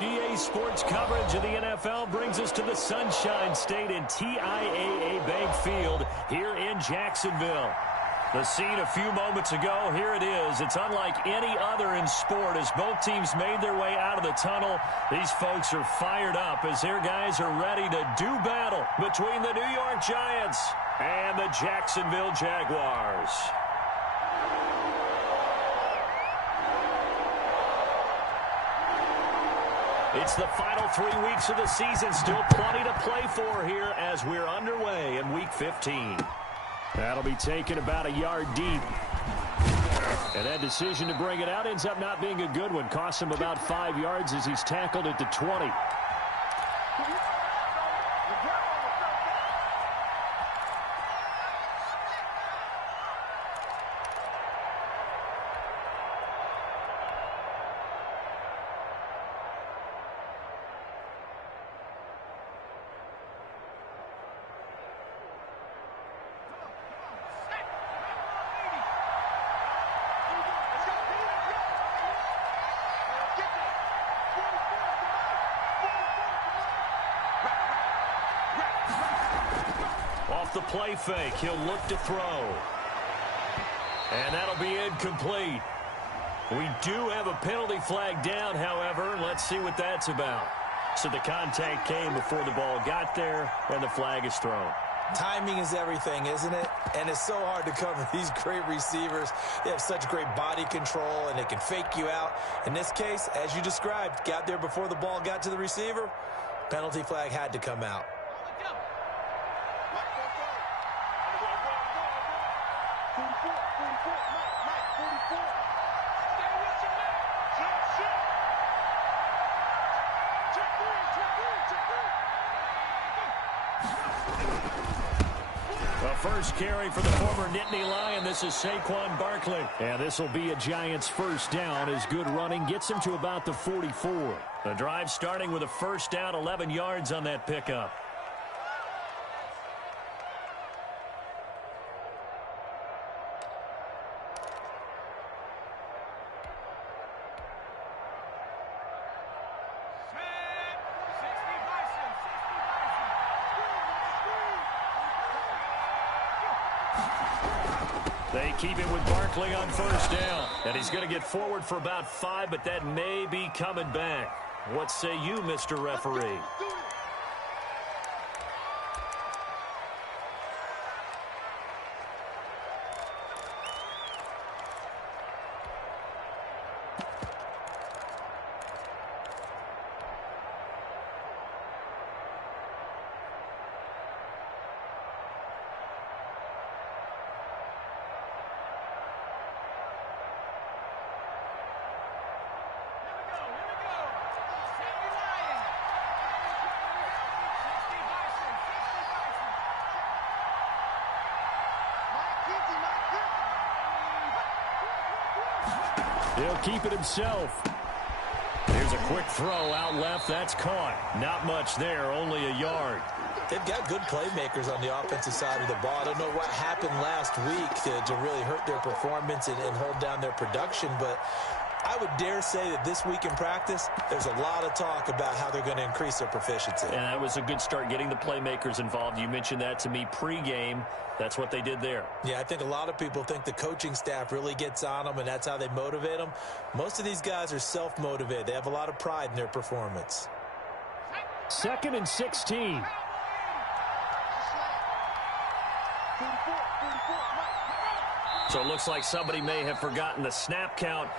GA Sports coverage of the NFL brings us to the Sunshine State and TIAA Bank Field here in Jacksonville. The scene a few moments ago, here it is. It's unlike any other in sport as both teams made their way out of the tunnel. These folks are fired up as their guys are ready to do battle between the New York Giants and the Jacksonville Jaguars. It's the final 3 weeks of the season. Still plenty to play for here as we're underway in Week 15. That'll be taken about a yard deep. And that decision to bring it out ends up not being a good one. Costs him about 5 yards as he's tackled at the 20. Off the play fake, he'll look to throw. And that'll be incomplete. We do have a penalty flag down, however. Let's see what that's about. So the contact came before the ball got there, and the flag is thrown. Timing is everything, isn't it? And it's so hard to cover these great receivers. They have such great body control, and they can fake you out. In this case, as you described, got there before the ball got to the receiver. Penalty flag had to come out. The first carry for the former Nittany Lion. This is Saquon Barkley. And this will be a Giants first down as good running gets him to about the 44. The drive starting with a first down, 11 yards on that pickup. They keep it with Barkley on first down. And he's going to get forward for about 5, but that may be coming back. What say you, Mr. Referee? He'll keep it himself. Here's a quick throw out left. That's caught. Not much there, only a yard. They've got good playmakers on the offensive side of the ball. I don't know what happened last week to really hurt their performance and hold down their production, but I would dare say that this week in practice, there's a lot of talk about how they're going to increase their proficiency. And that was a good start getting the playmakers involved. You mentioned that to me pregame. That's what they did there. Yeah, I think a lot of people think the coaching staff really gets on them, and that's how they motivate them. Most of these guys are self-motivated. They have a lot of pride in their performance. 2nd and 16. So it looks like somebody may have forgotten the snap count,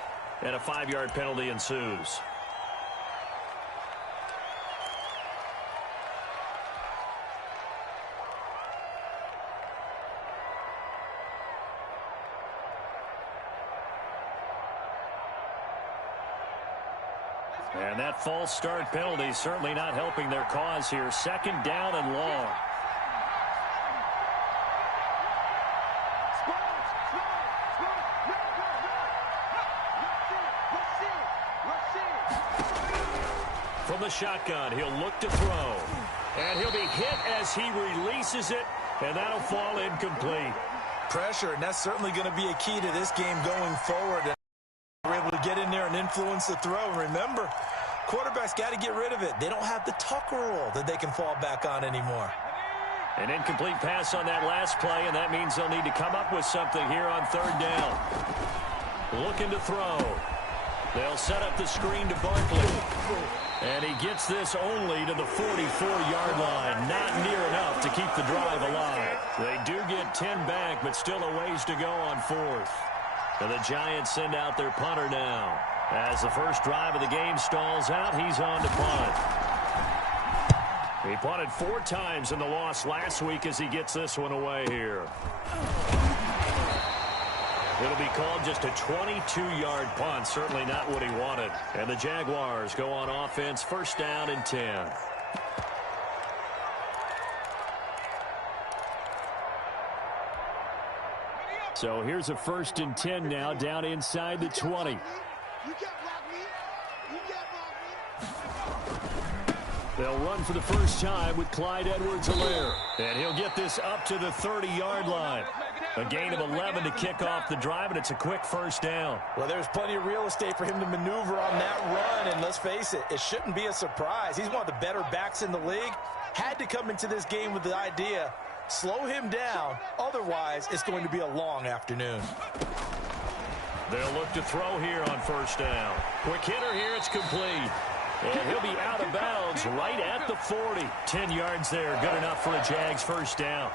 and a 5-yard penalty ensues. And that false start penalty certainly not helping their cause here. 2nd down and long. From the shotgun, he'll look to throw. And he'll be hit as he releases it, and that'll fall incomplete. Pressure, and that's certainly going to be a key to this game going forward. And we're able to get in there and influence the throw. And remember, Quarterback's got to get rid of it. They don't have the Tucker rule that they can fall back on anymore. An incomplete pass on that last play, and that means they'll need to come up with something here on third down. Looking to throw. They'll set up the screen to Barkley. And he gets this only to the 44-yard line. Not near enough to keep the drive alive. They do get 10 back, but still a ways to go on fourth. And the Giants send out their punter now. As the first drive of the game stalls out, he's on to punt. He punted 4 times in the loss last week as he gets this one away here. It'll be called just a 22-yard punt. Certainly not what he wanted. And the Jaguars go on offense, first down and 10. So here's a first and 10 now, down inside the 20. They'll run for the first time with Clyde Edwards-Helaire. And he'll get this up to the 30-yard line. A gain of 11 to kick off the drive, and it's a quick first down. Well, there's plenty of real estate for him to maneuver on that run, and let's face it, it shouldn't be a surprise. He's one of the better backs in the league. Had to come into this game with the idea, slow him down, otherwise it's going to be a long afternoon. They'll look to throw here on first down. Quick hitter here, it's complete. And he'll be out of bounds right at the 40. 10 yards there, good enough for a Jags first down.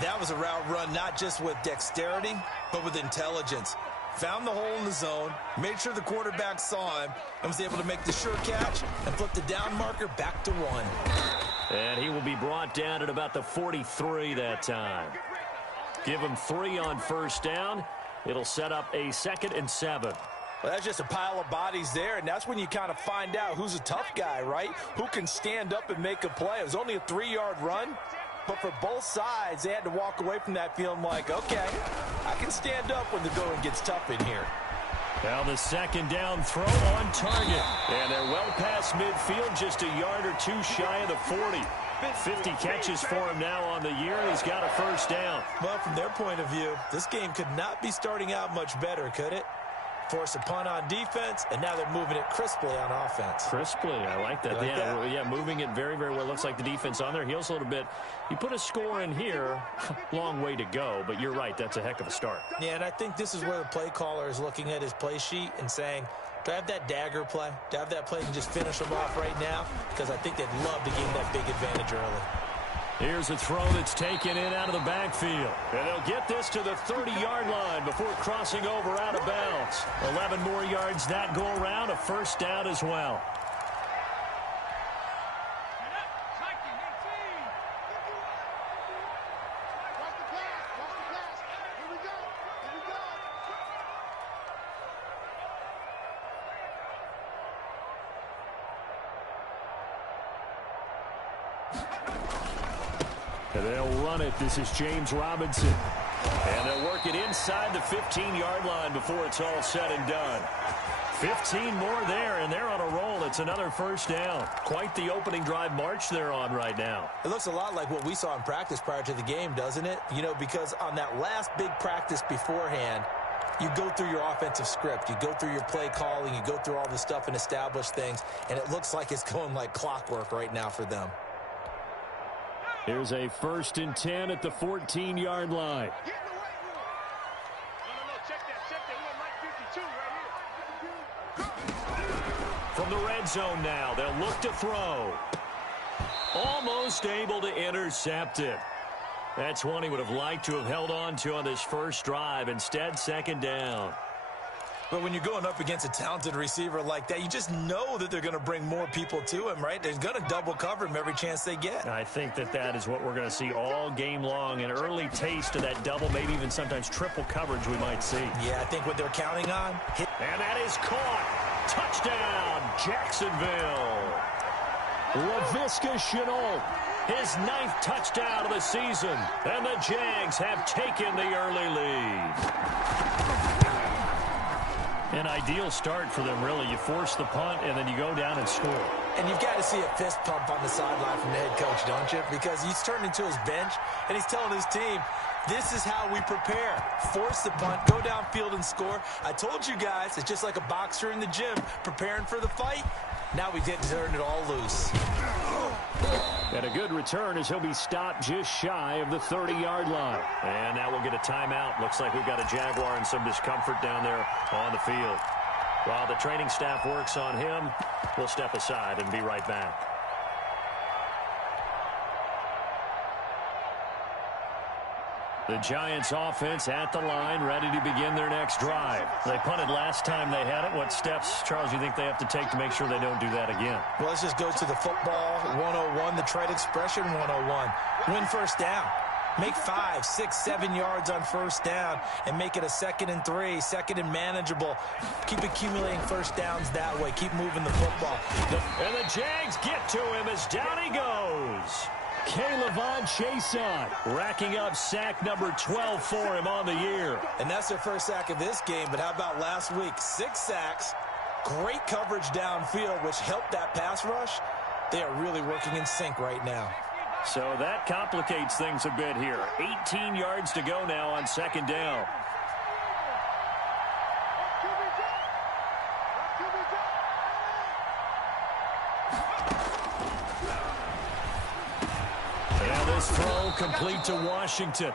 That was a route run not just with dexterity, but with intelligence. Found the hole in the zone, made sure the quarterback saw him, and was able to make the sure catch and flip the down marker back to 1. And he will be brought down at about the 43 that time. Give him 3 on first down. It'll set up a 2nd and 7. Well, that's just a pile of bodies there, and that's when you kind of find out who's a tough guy, right? Who can stand up and make a play. It was only a 3-yard run, but for both sides, they had to walk away from that feeling like, okay, I can stand up when the going gets tough in here. Now the second down throw on target. And they're well past midfield, just a yard or 2 shy of the 40. 50 catches for him now on the year, and he's got a first down. Well, from their point of view, this game could not be starting out much better, could it? Force a punt on defense, and now they're moving it crisply on offense. Crisply, I like that. Yeah, moving it very, very well. Looks like the defense on their heels a little bit. You put a score in here, long way to go, but you're right, that's a heck of a start. Yeah, and I think this is where the play caller is looking at his play sheet and saying, do I have that dagger play? Do I have that play and just finish them off right now? Because I think they'd love to gain that big advantage early. Here's a throw that's taken in out of the backfield. And they'll get this to the 30-yard line before crossing over out of bounds. 11 more yards that go around, a first down as well. And they'll run it. This is James Robinson. And they'll work it inside the 15-yard line before it's all said and done. 15 more there, and they're on a roll. It's another first down. Quite the opening drive march they're on right now. It looks a lot like what we saw in practice prior to the game, doesn't it? You know, because on that last big practice beforehand, you go through your offensive script. You go through your play calling. You go through all the stuff and establish things. And it looks like it's going like clockwork right now for them. Here's a 1st and 10 at the 14-yard line. From the red zone now, they'll look to throw. Almost able to intercept it. That's one he would have liked to have held on to on this first drive. Instead, second down. But when you're going up against a talented receiver like that, you just know that they're going to bring more people to him, right? They're going to double cover him every chance they get. I think that is what we're going to see all game long. An early taste of that double, maybe even sometimes triple coverage we might see. Yeah, I think what they're counting on. And that is caught. Touchdown, Jacksonville. Laviska Shenault, his 9th touchdown of the season. And the Jags have taken the early lead. An ideal start for them, really. You force the punt, and then you go down and score. And you've got to see a fist pump on the sideline from the head coach, don't you? Because he's turned into his bench, and he's telling his team, this is how we prepare. Force the punt, go downfield and score. I told you guys, it's just like a boxer in the gym preparing for the fight. Now we did turn it all loose. And a good return as he'll be stopped just shy of the 30-yard line. And now we'll get a timeout. Looks like we've got a Jaguar in some discomfort down there on the field. While the training staff works on him, we'll step aside and be right back. The Giants offense at the line, ready to begin their next drive. They punted last time they had it. What steps, Charles, you think they have to take to make sure they don't do that again? Well, let's just go to the football 101, the trade expression 101. Win first down. Make 5, 6, 7 yards on first down and make it a 2nd and 3, 2nd and manageable. Keep accumulating first downs that way. Keep moving the football. And the Jags get to him as down he goes. K'Lavon Chaisson racking up sack number 12 for him on the year. And that's their first sack of this game, but how about last week? 6 sacks, great coverage downfield, which helped that pass rush. They are really working in sync right now. So that complicates things a bit here. 18 yards to go now on 2nd down. And this throw complete to Washington.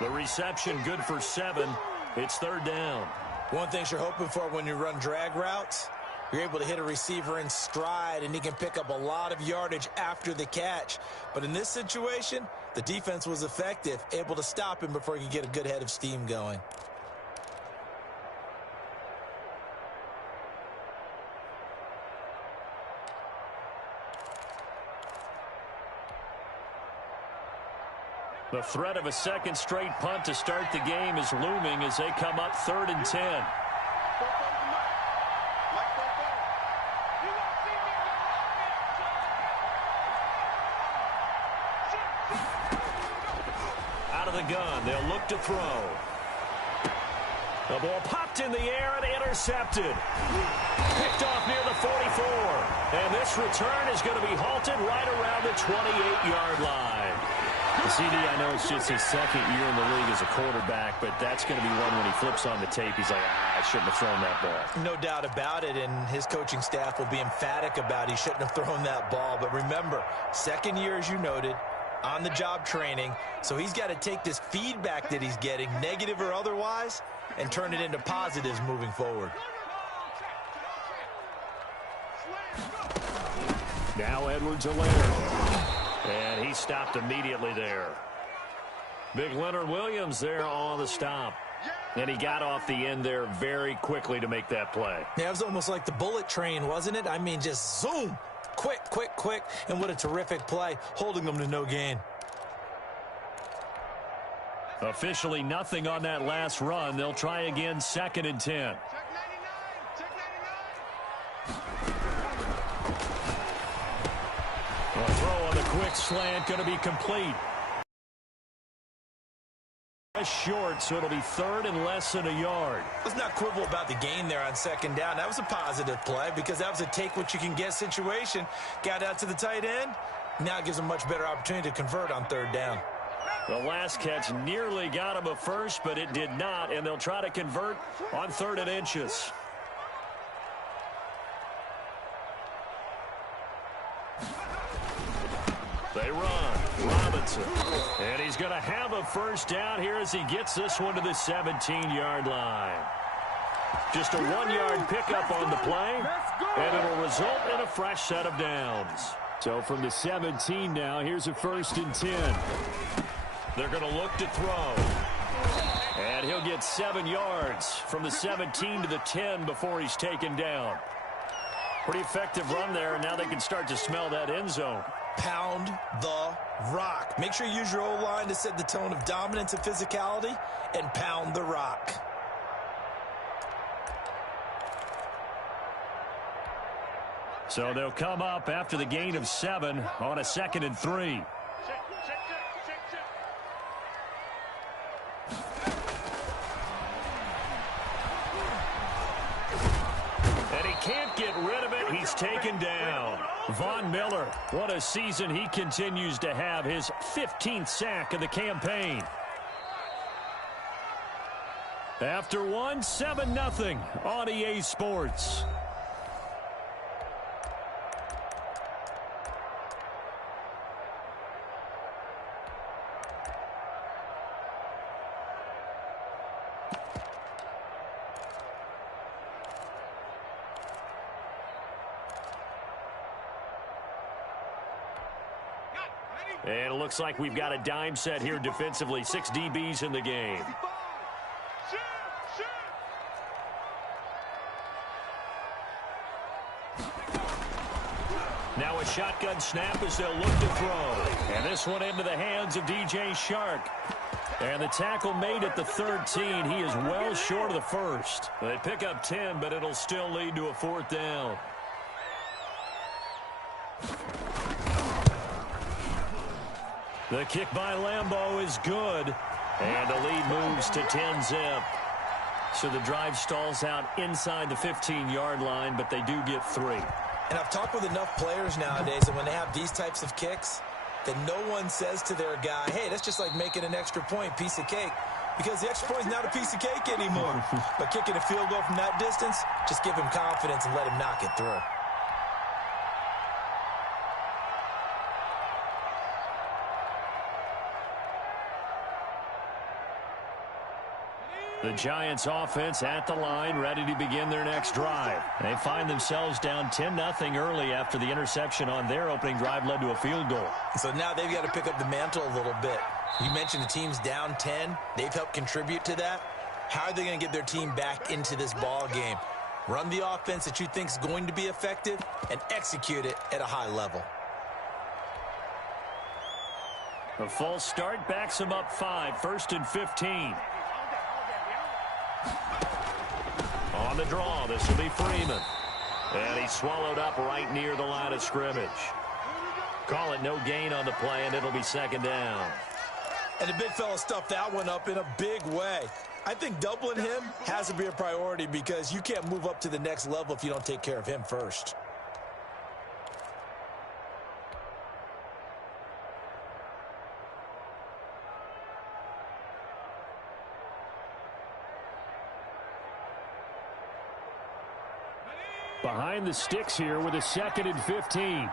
The reception good for 7. It's 3rd down. One thing you're hoping for when you run drag routes, you're able to hit a receiver in stride, and he can pick up a lot of yardage after the catch. But in this situation, the defense was effective, able to stop him before he could get a good head of steam going. The threat of a second straight punt to start the game is looming as they come up 3rd and 10. Out of the gun, they'll look to throw. The ball popped in the air and intercepted. Picked off near the 44. And this return is going to be halted right around the 28-yard line. CD, I know it's just his 2nd year in the league as a quarterback, but that's going to be one when he flips on the tape. He's like, I shouldn't have thrown that ball. No doubt about it, and his coaching staff will be emphatic about he shouldn't have thrown that ball. But remember, 2nd year, as you noted, on-the-job training, so he's got to take this feedback that he's getting, negative or otherwise, and turn it into positives moving forward. Now Edwards-Helaire. And he stopped immediately there. Big Leonard Williams there on the stop. And he got off the end there very quickly to make that play. Yeah, it was almost like the bullet train, wasn't it? I mean, just zoom. Quick, quick, quick. And what a terrific play, holding them to no gain. Officially nothing on that last run. They'll try again, 2nd and 10. A throw on the quick slant going to be complete. Short, so it'll be 3rd and less than a yard. Let's not quibble about the gain there on 2nd down. That was a positive play because that was a take-what-you-can-get situation. Got out to the tight end. Now it gives them a much better opportunity to convert on 3rd down. The last catch nearly got him a first, but it did not, and they'll try to convert on 3rd and inches. They run. Robinson. And he's going to have a first down here as he gets this one to the 17-yard line. Just a 1-yard pickup on the play, and it'll result in a fresh set of downs. So from the 17 now, here's a 1st and 10. They're going to look to throw. And he'll get 7 yards from the 17 to the 10 before he's taken down. Pretty effective run there, and now they can start to smell that end zone. Pound the rock. Make sure you use your O-line to set the tone of dominance and physicality, and pound the rock. So they'll come up after the gain of 7 on a 2nd and 3. And he can't get rid of it. He's taken down. Von Miller, what a season he continues to have. His 15th sack of the campaign. After one, 7-0 on EA Sports. And it looks like we've got a dime set here defensively. 6 DBs in the game. Now a shotgun snap as they'll look to throw. And this one into the hands of DJ Shark. And the tackle made at the 13. He is well short of the first. They pick up 10, but it'll still lead to a 4th down. The kick by Lambeau is good. And the lead moves to 10-zip. So the drive stalls out inside the 15-yard line, but they do get 3. And I've talked with enough players nowadays that when they have these types of kicks, that no one says to their guy, hey, that's just like making an extra point, piece of cake. Because the extra point is not a piece of cake anymore. But kicking a field goal from that distance, just give him confidence and let him knock it through. The Giants offense at the line, ready to begin their next drive. They find themselves down 10-0 early after the interception on their opening drive led to a field goal. So now they've got to pick up the mantle a little bit. You mentioned the team's down 10. They've helped contribute to that. How are they going to get their team back into this ball game? Run the offense that you think is going to be effective and execute it at a high level. A false start backs them up 5, 1st and 15. On the draw, this will be Freeman. And he's swallowed up right near the line of scrimmage. Call it no gain on the play, and it'll be 2nd down. And the big fella stuffed that one up in a big way. I think doubling him has to be a priority because you can't move up to the next level if you don't take care of him first. Behind the sticks here with a 2nd and 15.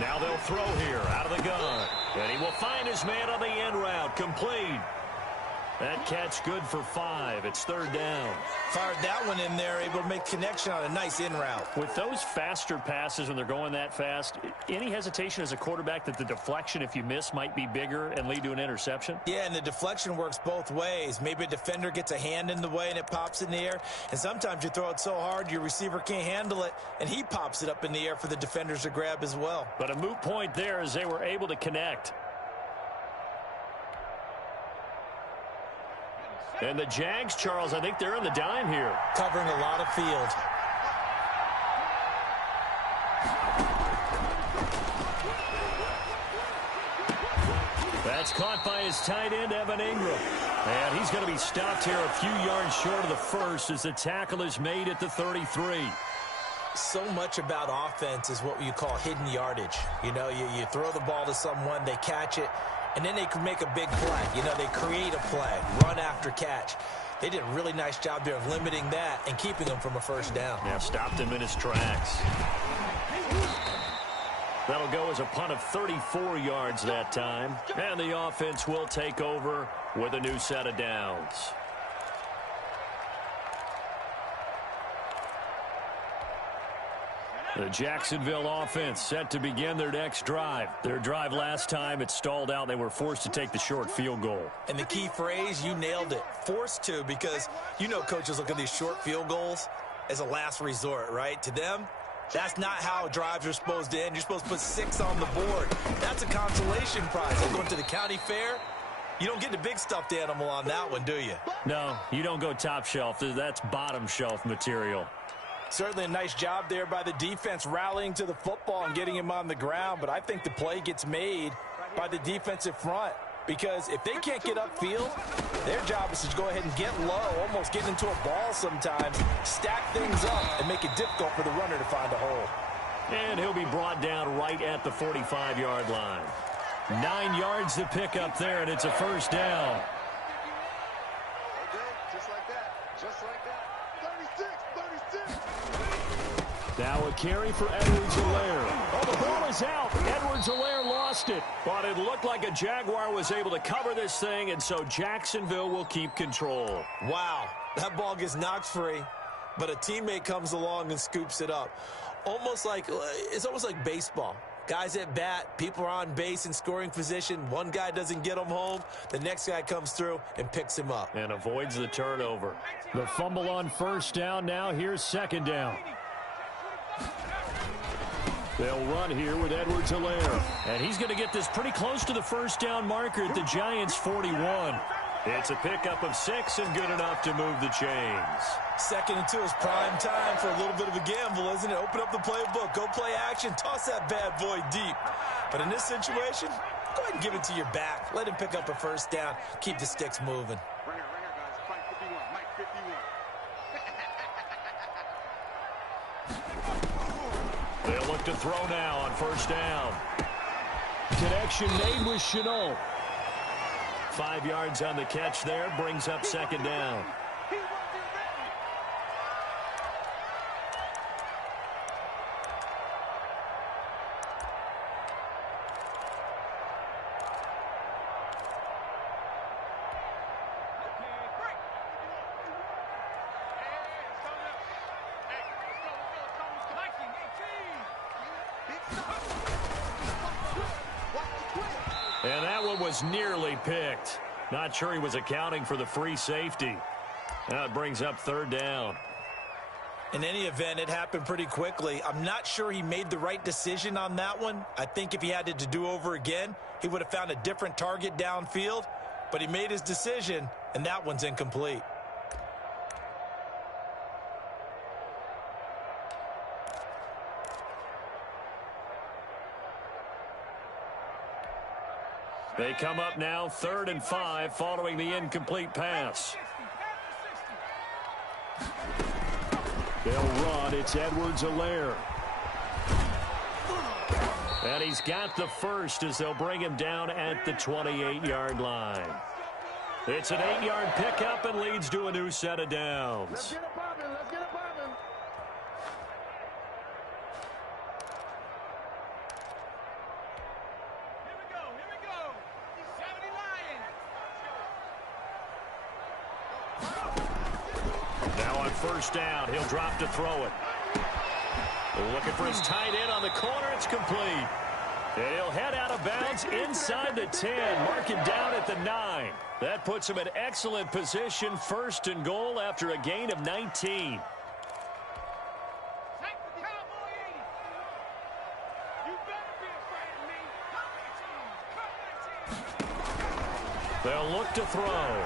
Now they'll throw here out of the gun. And he will find his man on the end route. Complete. That catch good for 5. It's 3rd down. Fired that one in there, able to make connection on a nice in route. With those faster passes when they're going that fast, any hesitation as a quarterback that the deflection, if you miss, might be bigger and lead to an interception? Yeah, and the deflection works both ways. Maybe a defender gets a hand in the way and it pops in the air. And sometimes you throw it so hard your receiver can't handle it, and he pops it up in the air for the defenders to grab as well. But a moot point there as they were able to connect. And the Jags, Charles, I think they're in the dime here. Covering a lot of field. That's caught by his tight end, Evan Ingram. And he's going to be stopped here a few yards short of the first as the tackle is made at the 33. So much about offense is what you call hidden yardage. You know, you throw the ball to someone, they catch it, and then they can make a big play. You know, they create a play, run after catch. They did a really nice job there of limiting that and keeping them from a 1st down. Yeah, stopped him in his tracks. That'll go as a punt of 34 yards that time. And the offense will take over with a new set of downs. The Jacksonville offense set to begin their next drive. Their drive last time, it stalled out. They were forced to take the short field goal. And the key phrase, you nailed it, forced to, because you know coaches look at these short field goals as a last resort, right? To them, that's not how drives are supposed to end. You're supposed to put 6 on the board. That's a consolation prize. Like going to the county fair, you don't get the big stuffed animal on that one, do you? No, you don't go top shelf. That's bottom shelf material. Certainly a nice job there by the defense rallying to the football and getting him on the ground, but I think the play gets made by the defensive front because if they can't get upfield, their job is to go ahead and get low, almost get into a ball sometimes, stack things up, and make it difficult for the runner to find a hole. And he'll be brought down right at the 45-yard line. 9 yards to pick up there, and it's a 1st down. Okay, just like that. Just like that. 36. Now a carry for Edwards-Helaire. Oh, the ball is out. Edwards-Helaire lost it. But it looked like a Jaguar was able to cover this thing, and so Jacksonville will keep control. Wow, that ball gets knocked free. but a teammate comes along and scoops it up. It's almost like baseball. Guys at bat, people are on base in scoring position. One guy doesn't get him home. The next guy comes through and picks him up. And avoids the turnover. The fumble on first down now. Here's second down. They'll run here with Edwards-Helaire. And he's going to get this pretty close to the first down marker at the Giants' 41. It's a pickup of 6 and good enough to move the chains. 2nd and 2 is prime time for a little bit of a gamble, isn't it? Open up the playbook, go play action, toss that bad boy deep. But in this situation, go ahead and give it to your back. Let him pick up a first down. Keep the sticks moving. Ringer, guys. Mike 51. Mike 51. They'll look to throw now on first down. Connection made with Chenault. 5 yards on the catch there, brings up second down. And that one was nearly picked. Not sure he was accounting for the free safety. Now it brings up third down. In any event, it happened pretty quickly. I'm not sure he made the right decision on that one. I think if he had it to do over again, he would have found a different target downfield. But he made his decision, and that one's incomplete. They come up now 3rd and 5 following the incomplete pass. They'll run. It's Edwards-Helaire. And he's got the first as they'll bring him down at the 28-yard line. It's an 8-yard pickup and leads to a new set of downs. Let's get it poppin'. Let's get it poppin'. Now on first down, he'll drop to throw it. Looking for his tight end on the corner. It's complete. And he'll head out of bounds inside the 10. Mark him down at the 9. That puts him in excellent position. 1st and goal after a gain of 19. They'll look to throw.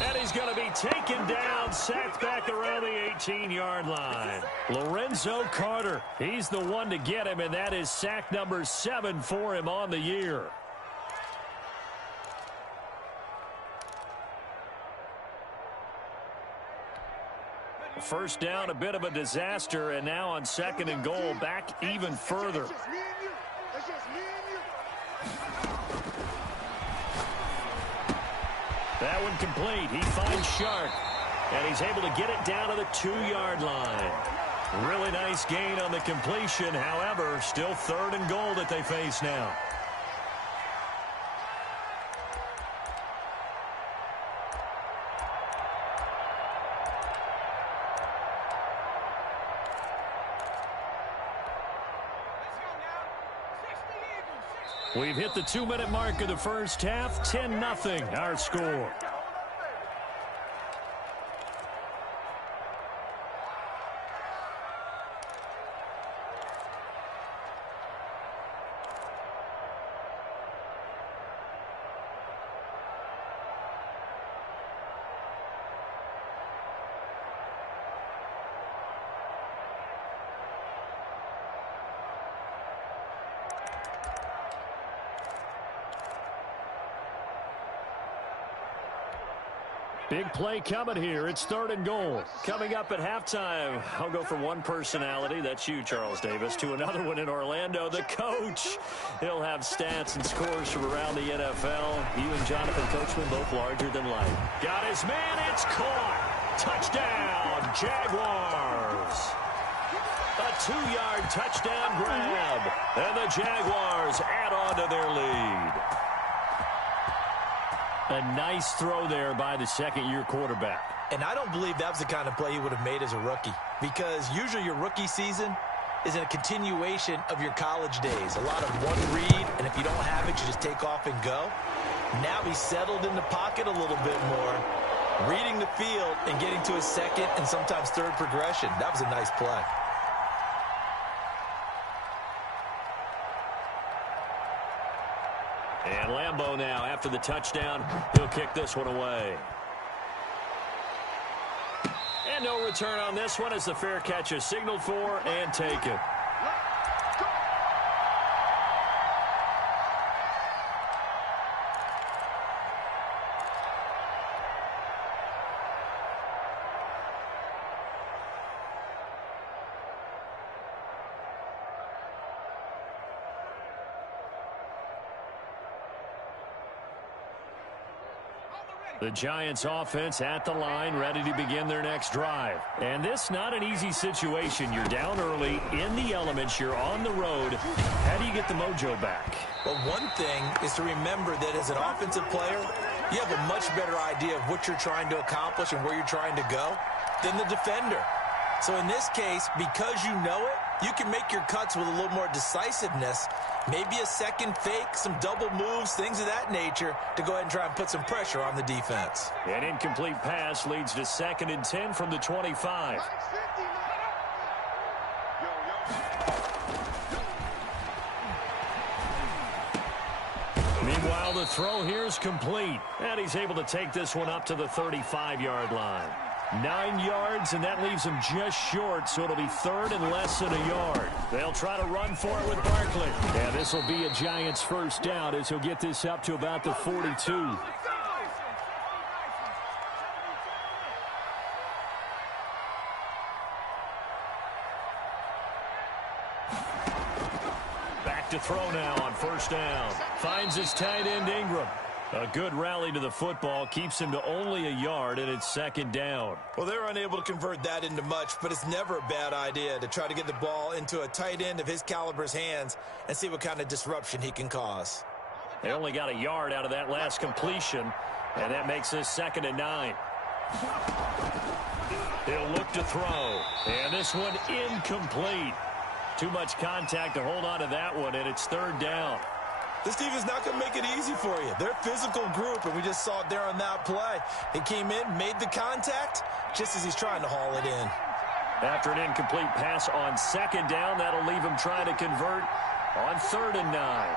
And he's going to be taken down, sacked back around the 18-yard line. Lorenzo Carter, he's the one to get him, and that is sack number 7 for him on the year. First down, a bit of a disaster, and now on 2nd and goal, back even further. It's just me and you. It's just me and you. That one complete. He finds Shark, and he's able to get it down to the 2-yard line. Really nice gain on the completion. However, still 3rd and goal that they face now. We've hit the 2-minute mark of the first half. 10-0 our score. Big play coming here. It's 3rd and goal. Coming up at halftime, I'll go from one personality, that's you, Charles Davis, to another one in Orlando, the coach. He'll have stats and scores from around the NFL. You and Jonathan Coachman, both larger than life. Got his man. It's caught. Touchdown, Jaguars. A 2-yard touchdown grab. And the Jaguars add on to their lead. A nice throw there by the second-year quarterback. And I don't believe that was the kind of play he would have made as a rookie, because usually your rookie season is a continuation of your college days. A lot of one read, and if you don't have it, you just take off and go. Now he's settled in the pocket a little bit more, reading the field and getting to his second and sometimes third progression. That was a nice play. And Lambeau now, after the touchdown, he'll kick this one away. And no return on this one as the fair catch is signaled for and taken. The Giants offense at the line, ready to begin their next drive. And this not an easy situation. You're down early, in the elements, you're on the road. How do you get the mojo back? Well, one thing is to remember that as an offensive player, you have a much better idea of what you're trying to accomplish and where you're trying to go than the defender. So in this case, because you know it, you can make your cuts with a little more decisiveness. Maybe a second fake, some double moves, things of that nature to go ahead and try and put some pressure on the defense. An incomplete pass leads to 2nd and 10 from the 25. Meanwhile, the throw here is complete. And he's able to take this one up to the 35-yard line. 9 yards, and that leaves him just short, so it'll be 3rd and less than a yard. They'll try to run for it with Barkley. Yeah, this will be a Giants first down as he'll get this up to about the 42. Back to throw now on 1st down. Finds his tight end Ingram. A good rally to the football keeps him to only a yard, and it's 2nd down. Well, they're unable to convert that into much, but it's never a bad idea to try to get the ball into a tight end of his caliber's hands and see what kind of disruption he can cause. They only got a yard out of that last completion, and that makes this 2nd and 9. He'll look to throw, and this one incomplete. Too much contact to hold on to that one, and it's 3rd down. This defense is not going to make it easy for you. They're a physical group, and we just saw it there on that play. He came in, made the contact, just as he's trying to haul it in. After an incomplete pass on 2nd down, that'll leave him trying to convert on 3rd and 9.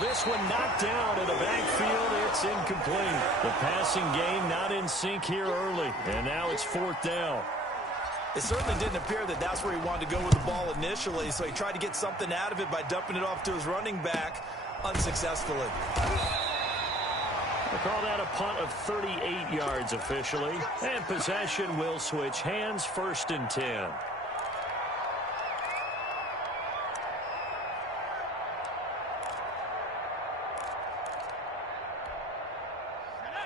This one knocked down in the backfield. It's incomplete. The passing game not in sync here early. And now it's 4th down. It certainly didn't appear that that's where he wanted to go with the ball initially, so he tried to get something out of it by dumping it off to his running back unsuccessfully. We'll call that a punt of 38 yards officially. And possession will switch hands, 1st and 10.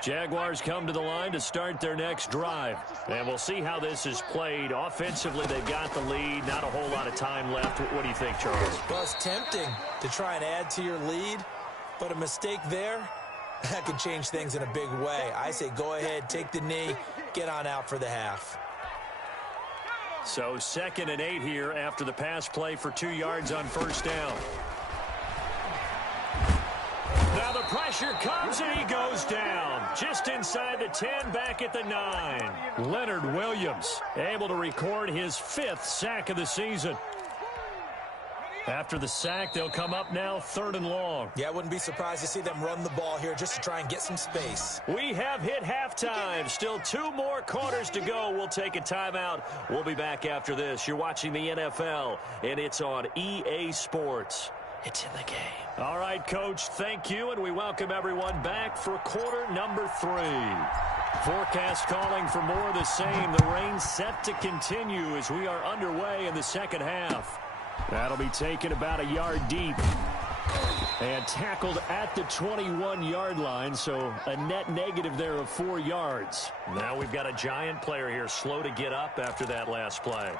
Jaguars come to the line to start their next drive. And we'll see how this is played. Offensively, they've got the lead. Not a whole lot of time left. What do you think, Charles? Well, it's tempting to try and add to your lead, but a mistake there, that can change things in a big way. I say go ahead, take the knee, get on out for the half. So 2nd and 8 here after the pass play for 2 yards on 1st down. Now the pressure comes and he goes down. Just inside the 10, back at the 9. Leonard Williams able to record his 5th sack of the season. After the sack, they'll come up now 3rd and long. Yeah, I wouldn't be surprised to see them run the ball here just to try and get some space. We have hit halftime. Still 2 more quarters to go. We'll take a timeout. We'll be back after this. You're watching the NFL, and it's on EA Sports. It's in the game. All right, Coach, thank you, and we welcome everyone back for quarter number 3. Forecast calling for more of the same. The rain set to continue as we are underway in the 2nd half. That'll be taken about a yard deep. And tackled at the 21-yard line, so a net negative there of 4 yards. Now we've got a Giant player here slow to get up after that last play.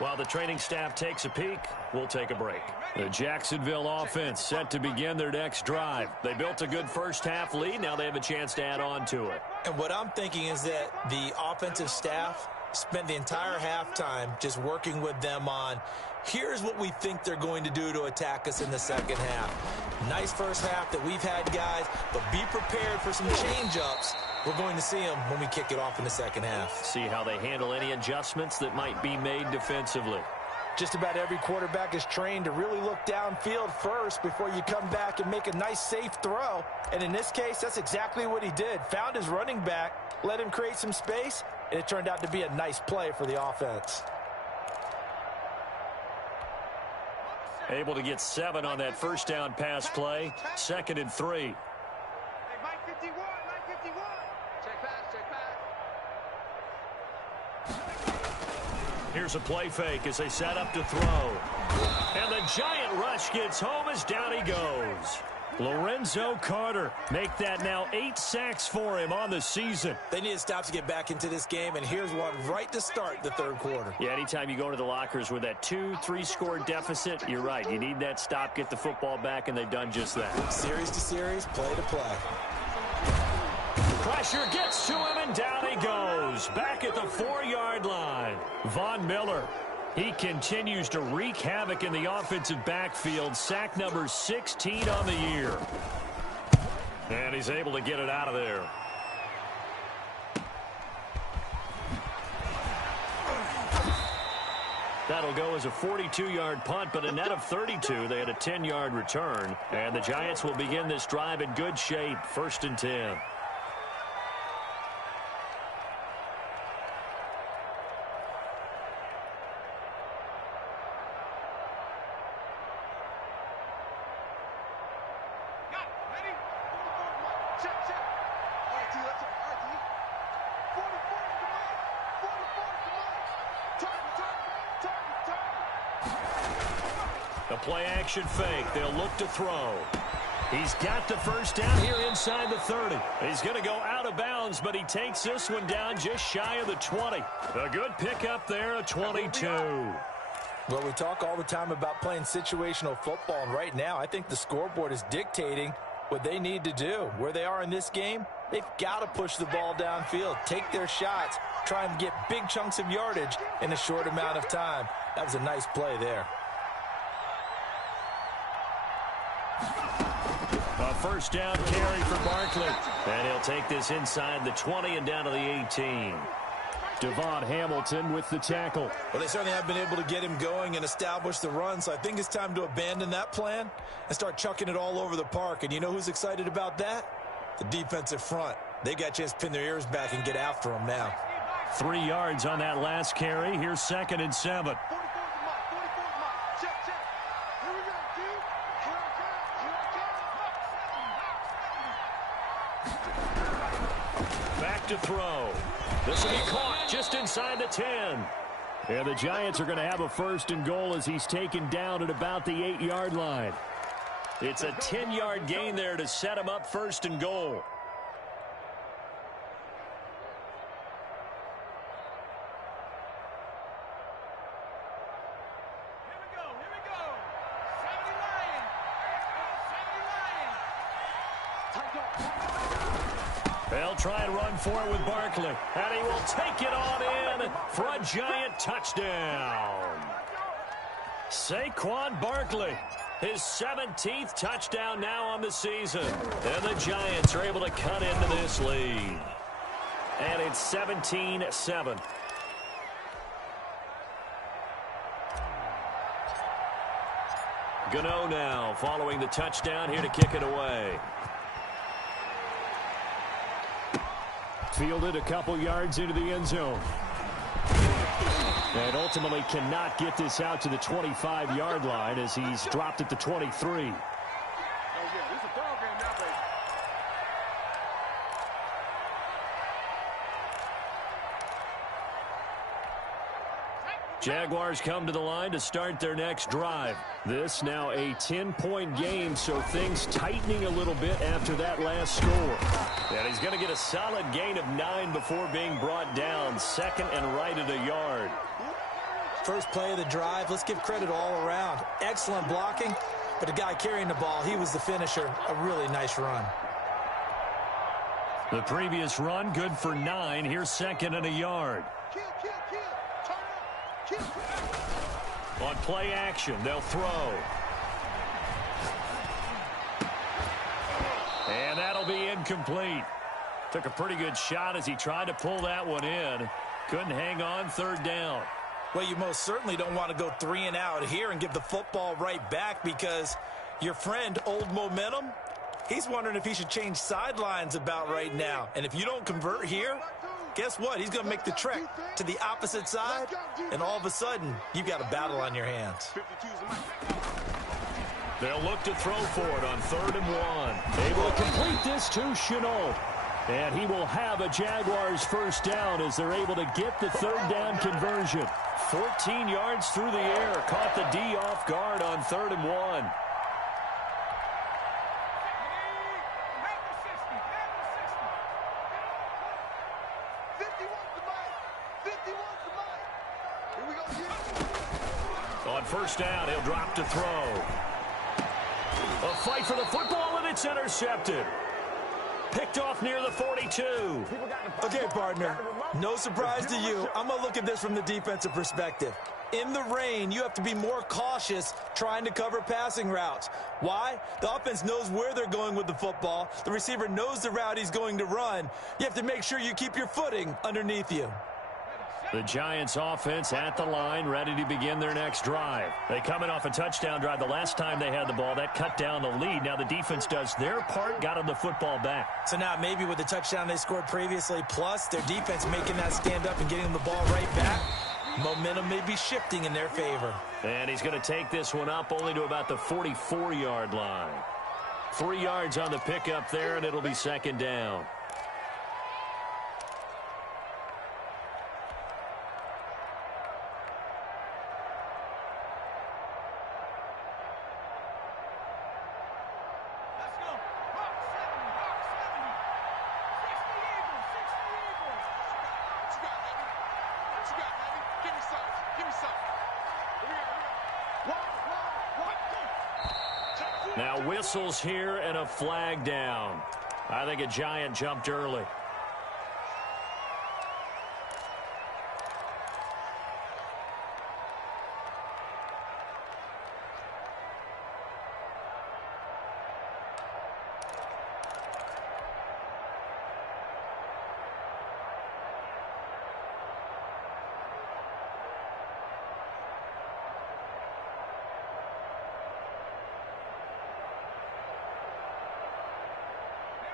While the training staff takes a peek, we'll take a break. The Jacksonville offense set to begin their next drive. They built a good first-half lead. Now they have a chance to add on to it. And what I'm thinking is that the offensive staff spent the entire halftime just working with them on, here's what we think they're going to do to attack us in the second half. Nice first half that we've had, guys, but be prepared for some change-ups. We're going to see them when we kick it off in the second half. See how they handle any adjustments that might be made defensively. Just about every quarterback is trained to really look downfield first before you come back and make a nice, safe throw. And in this case, that's exactly what he did. Found his running back, let him create some space, and it turned out to be a nice play for the offense. Able to get 7 on that first down pass play. 2nd and 3. Hey, Mike 51, Mike 51. Check pass. Here's a play fake as they set up to throw. And the Giant rush gets home as down he goes. Lorenzo Carter make that now 8 sacks for him on the season. They need to stop to get back into this game, and here's one right to start the third quarter. Yeah, anytime you go to the lockers with that 2-3 score deficit, you're right. You need that stop, get the football back, and they've done just that. Series to series, play to play. Pressure gets to him, and down he goes. Back at the 4-yard line. Von Miller. He continues to wreak havoc in the offensive backfield. Sack number 16 on the year. And he's able to get it out of there. That'll go as a 42-yard punt, but a net of 32. They had a 10-yard return. And the Giants will begin this drive in good shape. 1st and 10. A play-action fake. They'll look to throw. He's got the first down here inside the 30. He's going to go out of bounds, but he takes this one down just shy of the 20. A good pickup there, a 22. Well, we talk all the time about playing situational football, and right now I think the scoreboard is dictating what they need to do. Where they are in this game, they've got to push the ball downfield, take their shots, try and get big chunks of yardage in a short amount of time. That was a nice play there. A first down carry for Barkley. And he'll take this inside the 20 and down to the 18. Devon Hamilton with the tackle. Well, they certainly have been able to get him going and establish the run, so I think it's time to abandon that plan and start chucking it all over the park. And you know who's excited about that? The defensive front. They got a chance to pin their ears back and get after him now. 3 yards on that last carry. Here's 2nd and 7. Back to throw. This will be caught just inside the 10. And the Giants are going to have a 1st and goal as he's taken down at about the 8-yard line. It's a 10-yard gain there to set him up 1st and goal. They'll try and run for it with Barkley. And he will take it on in for a Giant touchdown. Saquon Barkley, his 17th touchdown now on the season. And the Giants are able to cut into this lead. And it's 17-7. Gano now following the touchdown here to kick it away. Fielded a couple yards into the end zone. And ultimately cannot get this out to the 25-yard line as he's dropped at the 23. Jaguars come to the line to start their next drive. This now a 10-point game, so things tightening a little bit after that last score. And he's going to get a solid gain of 9 before being brought down. Second and right at a yard. First play of the drive, let's give credit all around. Excellent blocking, but the guy carrying the ball, he was the finisher. A really nice run. The previous run, good for 9. Here's second and a yard. On play action, they'll throw. And that'll be incomplete. Took a pretty good shot as he tried to pull that one in. Couldn't hang on, third down. Well, you most certainly don't want to go 3 and out here and give the football right back, because your friend, Old Momentum, he's wondering if he should change sidelines about right now. And if you don't convert here, guess what? He's going to make the trek to the opposite side, and all of a sudden, you've got a battle on your hands. They'll look to throw for it on 3rd and 1. Able to complete this to Chenault. And he will have a Jaguars first down as they're able to get the 3rd down conversion. 14 yards through the air. Caught the D off guard on 3rd and 1. On first down, he'll drop to throw. A fight for the football, and it's intercepted. Picked off near the 42. Okay, partner, no surprise to you. I'm going to look at this from the defensive perspective. In the rain, you have to be more cautious trying to cover passing routes. Why? The offense knows where they're going with the football. The receiver knows the route he's going to run. You have to make sure you keep your footing underneath you. The Giants offense at the line, ready to begin their next drive. They come in off a touchdown drive the last time they had the ball. That cut down the lead. Now the defense does their part, got them the football back. So now maybe with the touchdown they scored previously, plus their defense making that stand up and getting them the ball right back, momentum may be shifting in their favor. And he's going to take this one up only to about the 44-yard line. 3 yards on the pickup there, and it'll be second down. Now whistles here and a flag down. I think a Giant jumped early.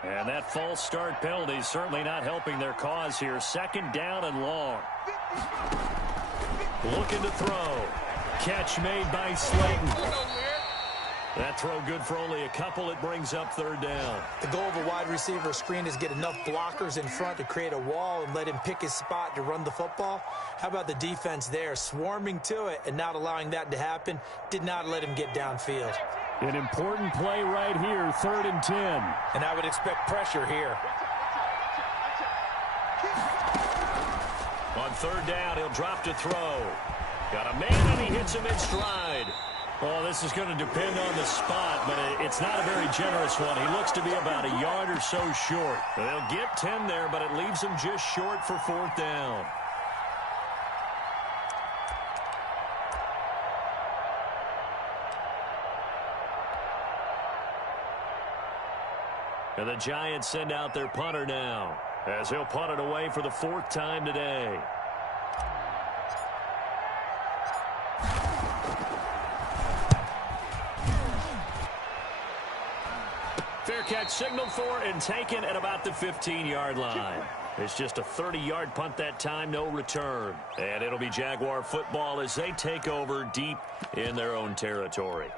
And that false start penalty is certainly not helping their cause here. Second down and long. Looking to throw. Catch made by Slayton. That throw good for only a couple. It brings up third down. The goal of a wide receiver screen is get enough blockers in front to create a wall and let him pick his spot to run the football. How about the defense there, swarming to it and not allowing that to happen? Did not let him get downfield. An important play right here, 3rd and 10. And I would expect pressure here. On third down, he'll drop to throw. Got a man, and he hits him in stride. Well, this is going to depend on the spot, but it's not a very generous one. He looks to be about a yard or so short. They'll get 10 there, but it leaves him just short for 4th down. And the Giants send out their punter now, as he'll punt it away for the 4th time today. Fair catch signaled for and taken at about the 15-yard line. It's just a 30-yard punt that time, no return. And it'll be Jaguar football as they take over deep in their own territory.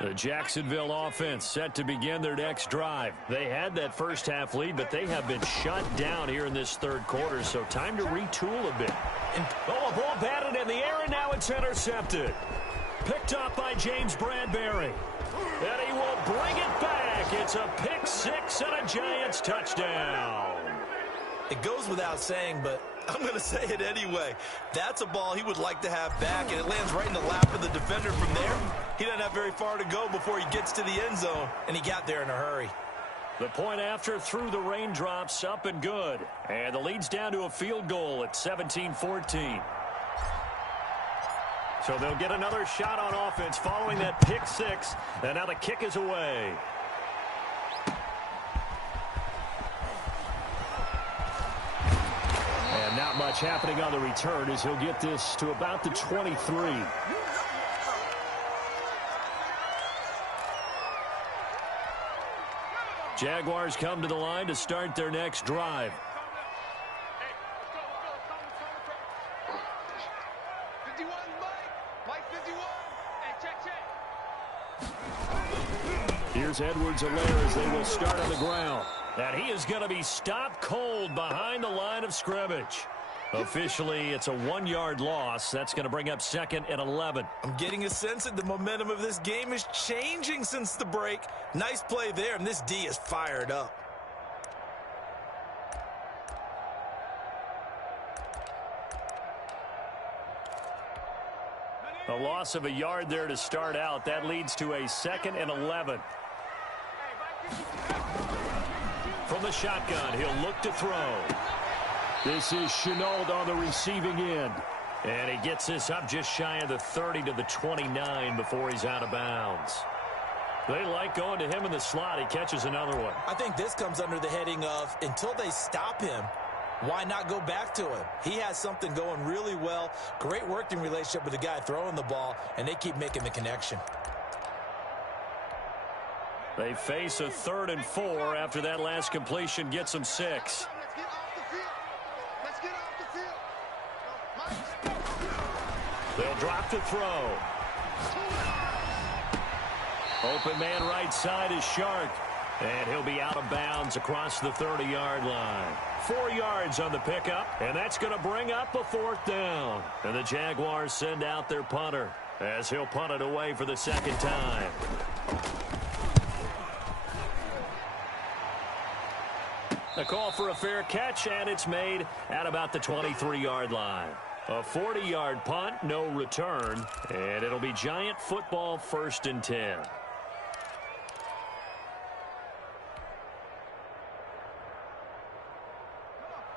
The Jacksonville offense set to begin their next drive. They had that first half lead, but they have been shut down here in this third quarter, so time to retool a bit. A ball batted in the air, and now it's intercepted. Picked up by James Bradbury. And he will bring it back. It's a pick six and a Giants touchdown. It goes without saying, but I'm going to say it anyway. That's a ball he would like to have back, and it lands right in the lap of the defender from there. He doesn't have very far to go before he gets to the end zone, and he got there in a hurry. The point after through the raindrops, up and good. And the lead's down to a field goal at 17-14. So they'll get another shot on offense following that pick six, and now the kick is away. And not much happening on the return as he'll get this to about the 23. Jaguars come to the line to start their next drive. Here's Edwards-Helaire as they will start on the ground. And he is going to be stopped cold behind the line of scrimmage. Officially, it's a 1-yard loss. That's going to bring up 2nd and 11. I'm getting a sense that the momentum of this game is changing since the break. Nice play there, and this D is fired up. A loss of a yard there to start out. That leads to a 2nd and 11. From the shotgun, he'll look to throw. This is Chenault on the receiving end. And he gets this up just shy of the 30 to the 29 before he's out of bounds. They like going to him in the slot. He catches another one. I think this comes under the heading of until they stop him, why not go back to him? He has something going really well. Great working relationship with the guy throwing the ball, and they keep making the connection. They face a 3rd and 4 after that last completion gets them 6. They'll drop to throw. Open man right side is Shark. And he'll be out of bounds across the 30-yard line. 4 yards on the pickup, and that's going to bring up a 4th down. And the Jaguars send out their punter as he'll punt it away for the 2nd time. A call for a fair catch, and it's made at about the 23-yard line. A 40-yard punt, no return, and it'll be Giant football 1st and 10.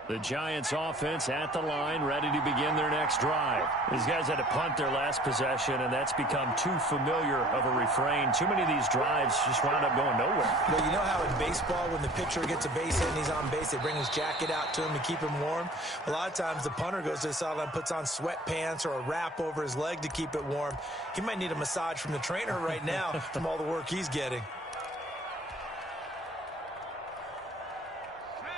The Giants offense at the line, ready to begin their next drive. These guys had to punt their last possession, and that's become too familiar of a refrain. Too many of these drives just wound up going nowhere. Well, you know how in baseball, when the pitcher gets a base hit and he's on base, they bring his jacket out to him to keep him warm? A lot of times the punter goes to the sideline, puts on sweatpants or a wrap over his leg to keep it warm. He might need a massage from the trainer right now from all the work he's getting.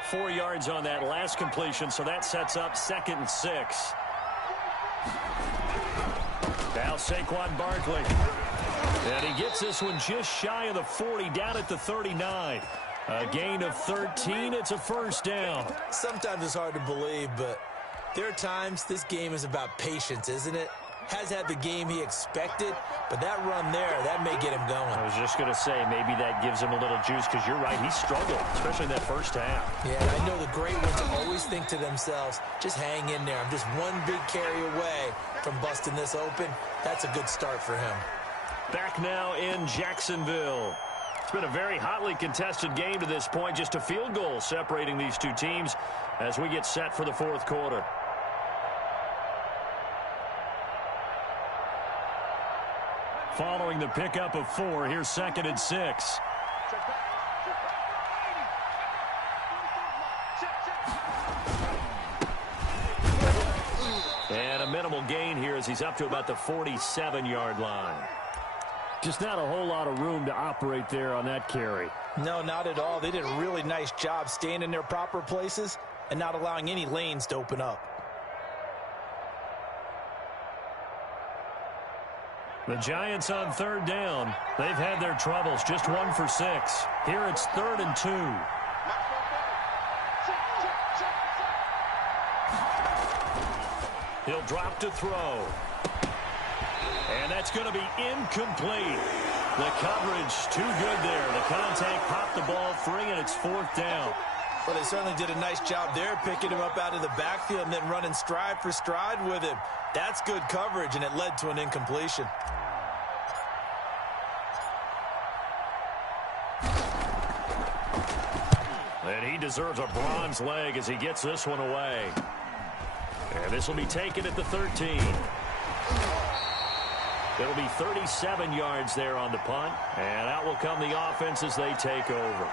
4 yards on that last completion, so that sets up 2nd and 6. Now Saquon Barkley. And he gets this one just shy of the 40, down at the 39. A gain of 13. It's a 1st down. Sometimes it's hard to believe, but there are times this game is about patience, isn't it? Has had the game he expected, but that run there, that may get him going. I was just going to say, maybe that gives him a little juice, because you're right, he struggled, especially in that first half. Yeah, and I know the great ones always think to themselves, just hang in there. I'm just one big carry away from busting this open. That's a good start for him. Back now in Jacksonville. It's been a very hotly contested game to this point, just a field goal separating these two teams as we get set for the 4th quarter. Following the pickup of 4, here's 2nd and 6. And a minimal gain here as he's up to about the 47-yard line. Just not a whole lot of room to operate there on that carry. No, not at all. They did a really nice job staying in their proper places and not allowing any lanes to open up. The Giants on third down. They've had their troubles, just 1 for 6. Here it's 3rd and 2. He'll drop to throw. And that's going to be incomplete. The coverage too good there. The contact popped the ball free, and it's 4th down. Well, they certainly did a nice job there, picking him up out of the backfield and then running stride for stride with him. That's good coverage, and it led to an incompletion. And he deserves a bronze leg as he gets this one away. And this will be taken at the 13. It'll be 37 yards there on the punt. And out will come the offense as they take over.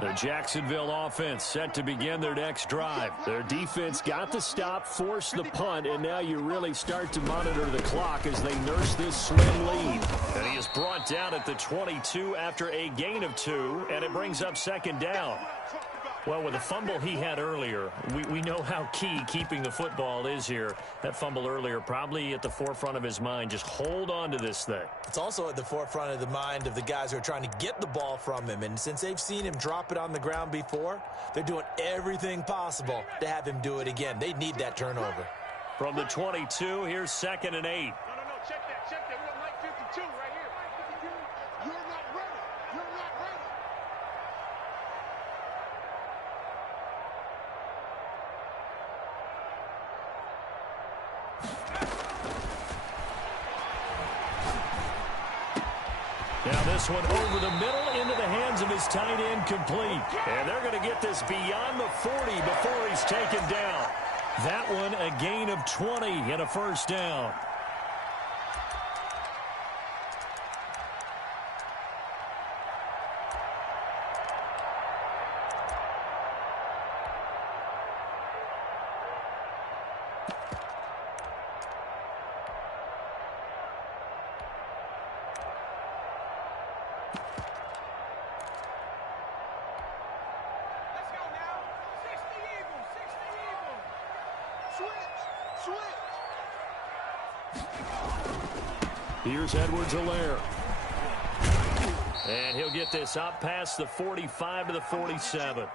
The Jacksonville offense set to begin their next drive. Their defense got the stop, forced the punt, and now you really start to monitor the clock as they nurse this slim lead. And he is brought down at the 22 after a gain of 2, and it brings up 2nd down. Well, with the fumble he had earlier, we know how key keeping the football is here. That fumble earlier probably at the forefront of his mind. Just hold on to this thing. It's also at the forefront of the mind of the guys who are trying to get the ball from him. And since they've seen him drop it on the ground before, they're doing everything possible to have him do it again. They need that turnover. From the 22, here's 2nd and 8. No, check that. We got Mike 52 right here. You're not ready. Now this one over the middle into the hands of his tight end, complete. And they're going to get this beyond the 40 before he's taken down. That one a gain of 20 and a 1st down. Here's Edwards-Helaire. And he'll get this up past the 45 to the 47.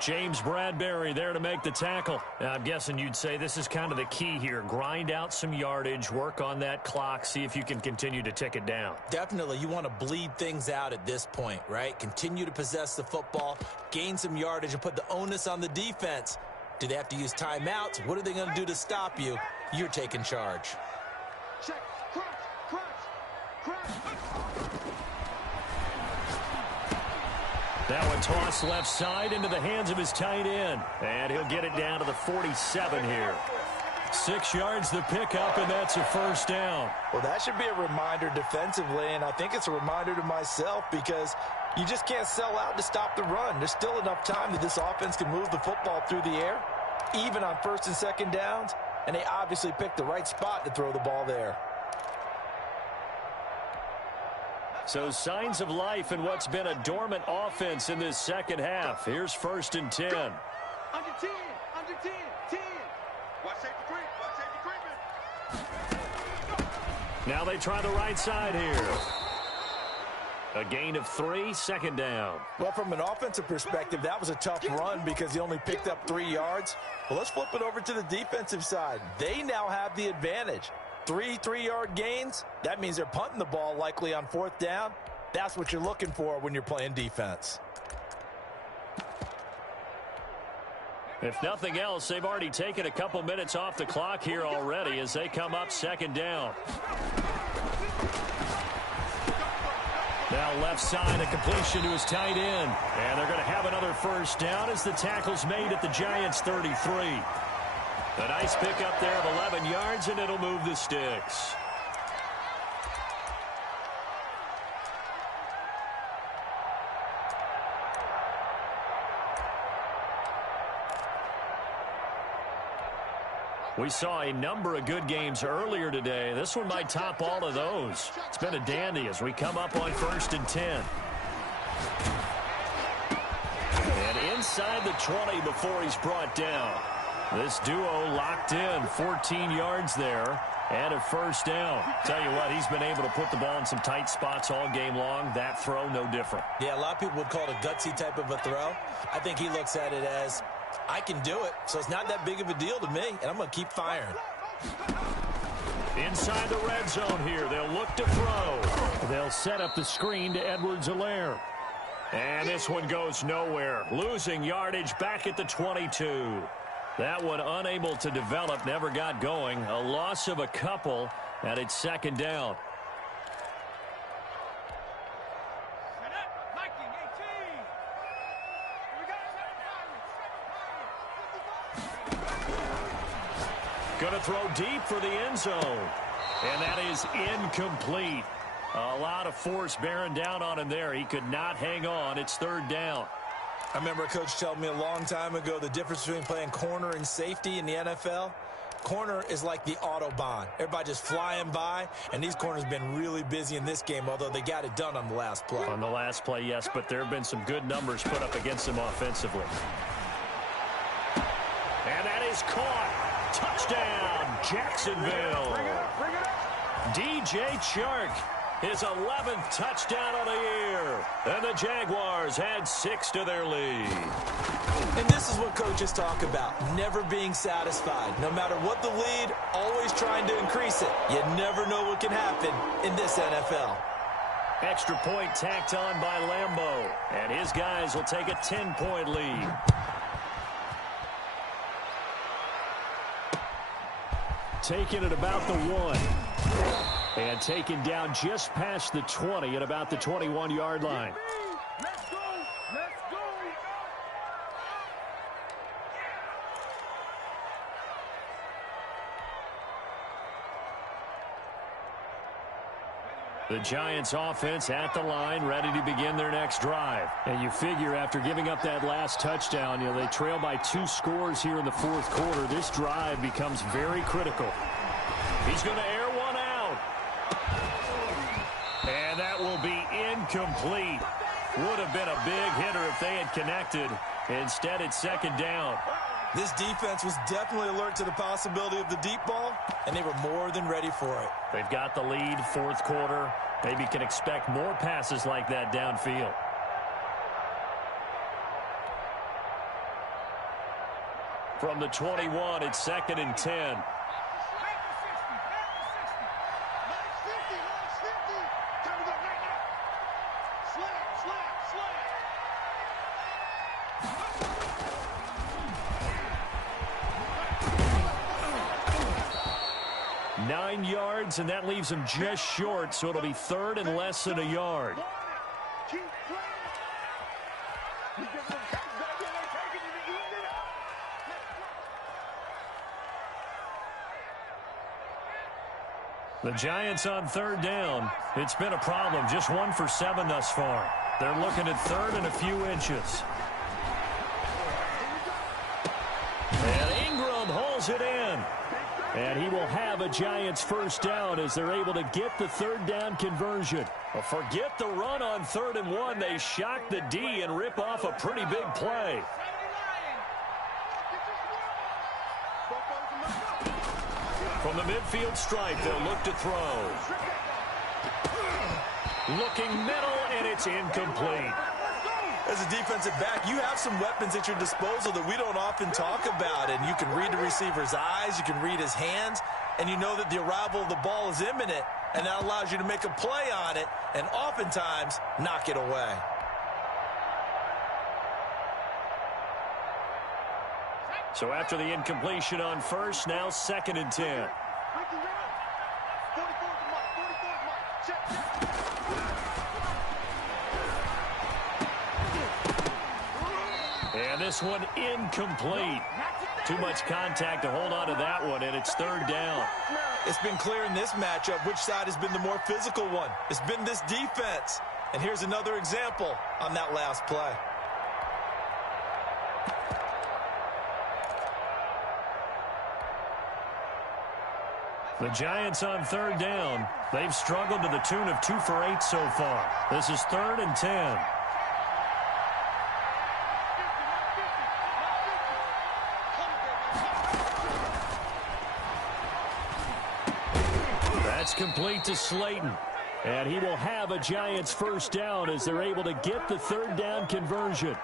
James Bradbury there to make the tackle. Now, I'm guessing you'd say this is kind of the key here. Grind out some yardage, work on that clock, see if you can continue to tick it down. Definitely. You want to bleed things out at this point, right? Continue to possess the football, gain some yardage, and put the onus on the defense. Do they have to use timeouts? What are they going to do to stop you? You're taking charge. Check. Crunch. Now a toss left side into the hands of his tight end. And he'll get it down to the 47 here. 6 yards the pickup, and that's a 1st down. Well, that should be a reminder defensively, and I think it's a reminder to myself because you just can't sell out to stop the run. There's still enough time that this offense can move the football through the air, even on 1st and 2nd downs, and they obviously picked the right spot to throw the ball there. So signs of life in what's been a dormant offense in this 2nd half. Here's 1st and 10. Under 10. 10. Watch safety creep. Now they try the right side here. A gain of 3, 2nd down. Well, from an offensive perspective, that was a tough run because he only picked up 3 yards. Well, let's flip it over to the defensive side. They now have the advantage. 3 3-yard gains, that means they're punting the ball likely on 4th down. That's what you're looking for when you're playing defense. If nothing else, they've already taken a couple minutes off the clock here already as they come up 2nd down. Now left side, a completion to his tight end. And they're going to have another 1st down as the tackle's made at the Giants' 33. A nice pickup there of 11 yards, and it'll move the sticks. We saw a number of good games earlier today. This one might top all of those. It's been a dandy as we come up on 1st and 10. And inside the 20 before he's brought down. This duo locked in, 14 yards there, and a first down. Tell you what, he's been able to put the ball in some tight spots all game long. That throw, no different. Yeah, a lot of people would call it a gutsy type of a throw. I think he looks at it as, I can do it, so it's not that big of a deal to me, and I'm going to keep firing. Inside the red zone here, they'll look to throw. They'll set up the screen to Edwards-Helaire. And this one goes nowhere. Losing yardage back at the 22. That one unable to develop, never got going. A loss of a couple, and it's second down. Going to throw deep for the end zone. And that is incomplete. A lot of force bearing down on him there. He could not hang on. It's third down. I remember a coach telling me a long time ago the difference between playing corner and safety in the NFL. Corner is like the Autobahn. Everybody just flying by, and these corners have been really busy in this game, although they got it done on the last play. On the last play, yes, but there have been some good numbers put up against them offensively. And that is caught. Touchdown, Jacksonville. DJ Chark, his 11th touchdown of the year. And the Jaguars add 6 to their lead. And this is what coaches talk about, never being satisfied. No matter what the lead, always trying to increase it. You never know what can happen in this NFL. Extra point tacked on by Lambeau. And his guys will take a 10-point lead. Taken at about the 1. And taken down just past the 20 at about the 21-yard line. Let's go. Let's go. The Giants offense at the line, ready to begin their next drive. And you figure after giving up that last touchdown, they trail by 2 scores here in the fourth quarter. This drive becomes very critical. He's going to air one out. And that will be incomplete. Would have been a big hitter if they had connected. Instead, it's second down. This defense was definitely alert to the possibility of the deep ball, and they were more than ready for it. They've got the lead, fourth quarter. Maybe can expect more passes like that downfield. From the 21, it's second and 10. Yards, and that leaves him just short, so it'll be third and less than a yard. The Giants on third down. It's been a problem. Just 1 for 7 thus far. They're looking at third and a few inches. And Ingram hauls it in. And he will have a Giants first down as they're able to get the third down conversion. Well, forget the run on 3rd and 1. They shock the D and rip off a pretty big play. From the midfield stripe, they'll look to throw. Looking middle, and it's incomplete. As a defensive back, you have some weapons at your disposal that we don't often talk about. And you can read the receiver's eyes, you can read his hands, and you know that the arrival of the ball is imminent, and that allows you to make a play on it and oftentimes knock it away. So after the incompletion on first, now second and 10. And this one incomplete. Too much contact to hold on to that one, and it's third down. It's been clear in this matchup which side has been the more physical one. It's been this defense. And here's another example on that last play. The Giants on third down. They've struggled to the tune of 2 for 8 so far. This is 3rd and 10. complete to Slayton. And he will have a Giants first down as they're able to get the third down conversion.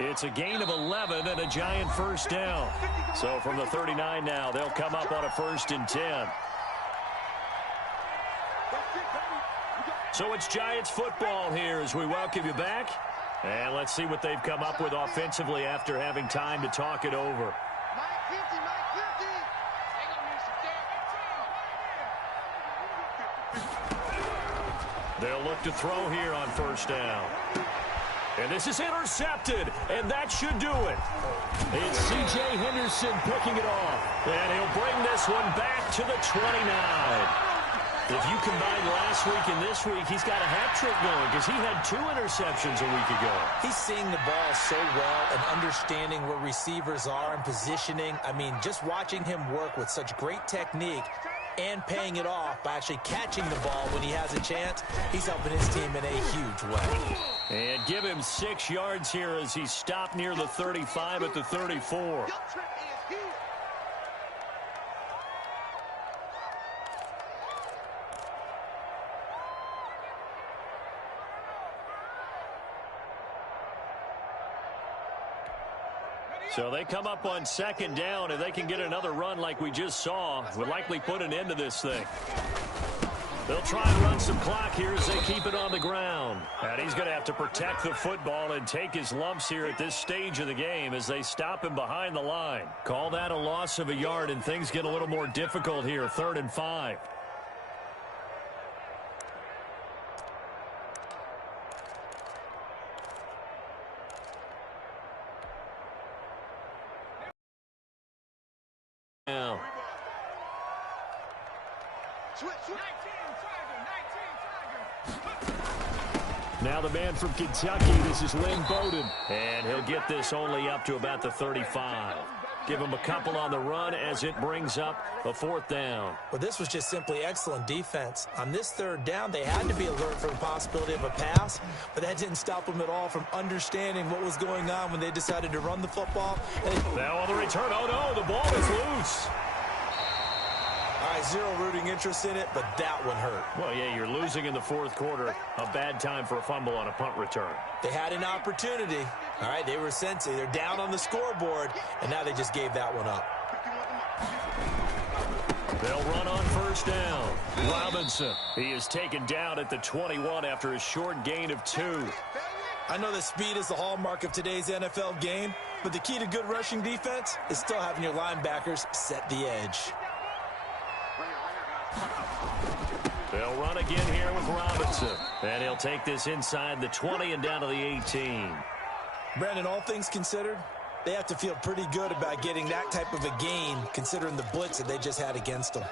It's a gain of 11 and a Giant first down. So from the 39 now, they'll come up on a 1st and 10. So it's Giants football here as we welcome you back. And let's see what they've come up with offensively after having time to talk it over. They'll look to throw here on 1st down. And this is intercepted, and that should do it. It's C.J. Henderson picking it off. And he'll bring this one back to the 29. If you combine last week and this week, he's got a hat trick going because he had 2 interceptions a week ago. He's seeing the ball so well and understanding where receivers are and positioning. I mean, just watching him work with such great technique and paying it off by actually catching the ball when he has a chance, he's helping his team in a huge way. And give him 6 yards here as he stopped near the 35 at the 34. So they come up on 2nd down, and they can get another run like we just saw. Would likely put an end to this thing. They'll try and run some clock here as they keep it on the ground. And he's going to have to protect the football and take his lumps here at this stage of the game as they stop him behind the line. Call that a loss of a yard, and things get a little more difficult here, 3rd and 5. Now the man from Kentucky, this is Lynn Bowden. And he'll get this only up to about the 35. Give him a couple on the run as it brings up a 4th down. Well, this was just simply excellent defense. On this 3rd down, they had to be alert for the possibility of a pass, but that didn't stop them at all from understanding what was going on when they decided to run the football. Now on the return, oh no, the ball is loose. All right, zero rooting interest in it, but that one hurt. Well, yeah, you're losing in the 4th quarter. A bad time for a fumble on a punt return. They had an opportunity. All right, they were sensing. They're down on the scoreboard, and now they just gave that one up. They'll run on 1st down. Robinson, he is taken down at the 21 after a short gain of 2. I know that speed is the hallmark of today's NFL game, but the key to good rushing defense is still having your linebackers set the edge. They'll run again here with Robinson. And he'll take this inside the 20 and down to the 18. Brandon, all things considered, they have to feel pretty good about getting that type of a gain considering the blitz that they just had against them.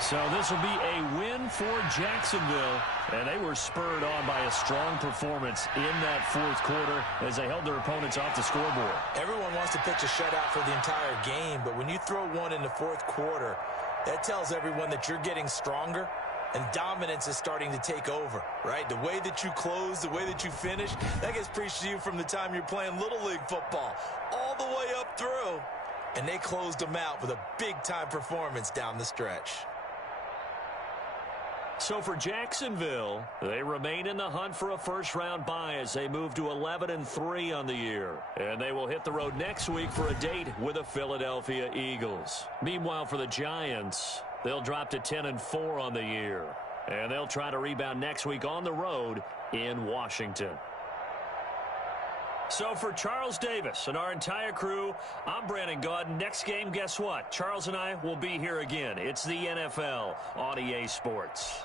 So this will be a win for Jacksonville, and they were spurred on by a strong performance in that 4th quarter as they held their opponents off the scoreboard. Everyone wants to pitch a shutout for the entire game, but when you throw one in the 4th quarter, that tells everyone that you're getting stronger and dominance is starting to take over, right? The way that you close, the way that you finish, that gets preached to you from the time you're playing Little League football all the way up through, and they closed them out with a big-time performance down the stretch. So for Jacksonville, they remain in the hunt for a first-round bye as they move to 11-3 on the year. And they will hit the road next week for a date with the Philadelphia Eagles. Meanwhile, for the Giants, they'll drop to 10-4 on the year. And they'll try to rebound next week on the road in Washington. So for Charles Davis and our entire crew, I'm Brandon Gaudin. Next game, guess what? Charles and I will be here again. It's the NFL on EA Sports.